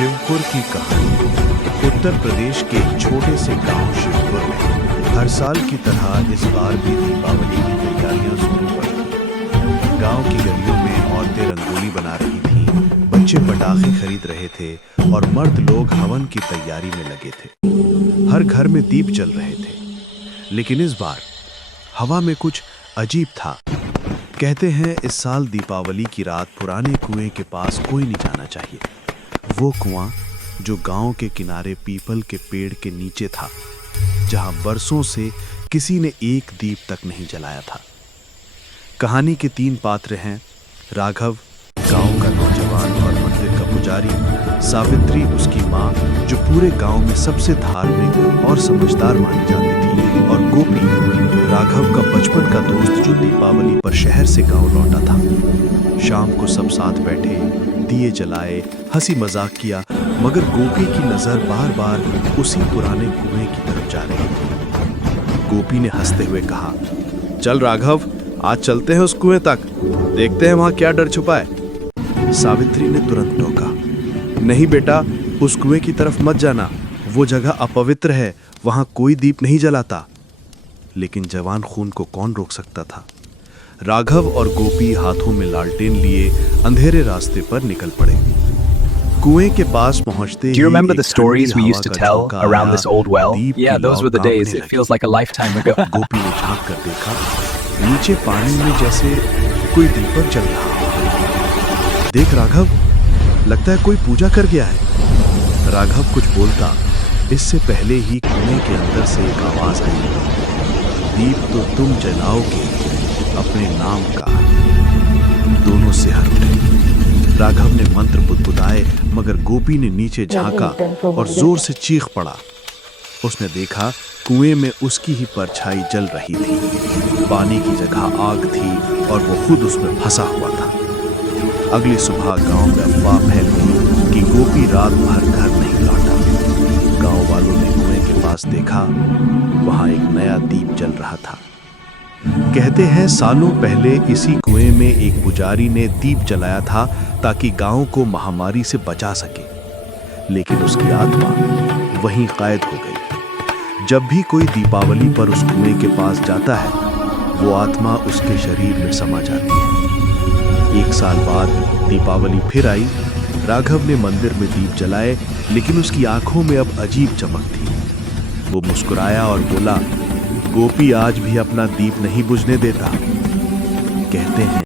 शिवपुर की कहानी। उत्तर प्रदेश के एक छोटे से गांव शिवपुर में हर साल की तरह इस बार भी दीपावली की तैयारियां शुरू हो गई। गांव की गलियों में औरतें रंगोली बना रही थीं, बच्चे पटाखे खरीद रहे थे और मर्द लोग हवन की तैयारी में लगे थे। हर घर में दीप जल रहे थे, लेकिन इस बार हवा में कुछ अजीब था। कहते हैं इस साल दीपावली की रात पुराने कुएं के पास कोई नहीं जाना चाहिए। वो कुआं जो गांव के किनारे पीपल के पेड़ के नीचे था, जहां बरसों से किसी ने एक दीप तक नहीं जलाया था। कहानी के 3 पात्र हैं, राघव गांव का नौजवान और मंदिर का पुजारी, सावित्री उसकी माँ जो पूरे गांव में सबसे धार्मिक और समझदार मानी जाती थी, और गोपी राघव का बचपन का दोस्त जो दीपावली पर शहर से गांव लौटा था। शाम को सब साथ बैठे, दिए जलाए, हंसी मजाक किया, मगर गोपी की नजर बार बार उसी पुराने कुएं की तरफ जा रही थी। गोपी ने हंसते हुए कहा, चल राघव, आज चलते हैं उस कुएं तक, देखते हैं वहां क्या डर छुपा है। सावित्री ने तुरंत टोका, नहीं बेटा, उस कुएं की तरफ मत जाना, वो जगह अपवित्र है, वहां कोई दीप नहीं जलाता। लेकिन जवान खून को कौन रोक सकता था। राघव और गोपी हाथों में लालटेन लिए अंधेरे रास्ते पर निकल पड़े। कुएं के पास पहुंचते ही Do you remember the stories we used to tell around this old well? Yeah, those were the days. It feels like a lifetime ago. गोपी ने झांक कर देखा, नीचे पानी में जैसे कोई दीपक जल रहा। देख राघव, लगता है कोई पूजा कर गया है। राघव कुछ बोलता, इससे पहले ही कुएं के अंदर से एक आवाज आई, दीप तो तुम जलाओगे अपने नाम का। दोनों से हर उठे। राघव ने मंत्र बुदबुदाए, मगर गोपी ने नीचे झांका और जोर से चीख पड़ा। उसने देखा कुएं में उसकी ही परछाई जल रही थी। पानी की जगह आग थी और वो खुद उसमें फंसा हुआ था। अगली सुबह गांव में अफवाह फैल गई कि गोपी रात भर घर नहीं लौटा। गांव वालों ने कुएं के पास देखा, वहां एक नया दीप जल रहा था। कहते हैं सालों पहले इसी कुएं में एक पुजारी ने दीप जलाया था ताकि गांव को महामारी से बचा सके, लेकिन उसकी आत्मा वहीं कैद हो गई। जब भी कोई दीपावली पर उस कुएं के पास जाता है, वो आत्मा उसके शरीर में समा जाती है। 1 साल बाद दीपावली फिर आई। राघव ने मंदिर में दीप जलाए, लेकिन उसकी आंखों में अब अजीब चमक थी। वो मुस्कुराया और बोला, गोपी आज भी अपना दीप नहीं बुझने देता। कहते हैं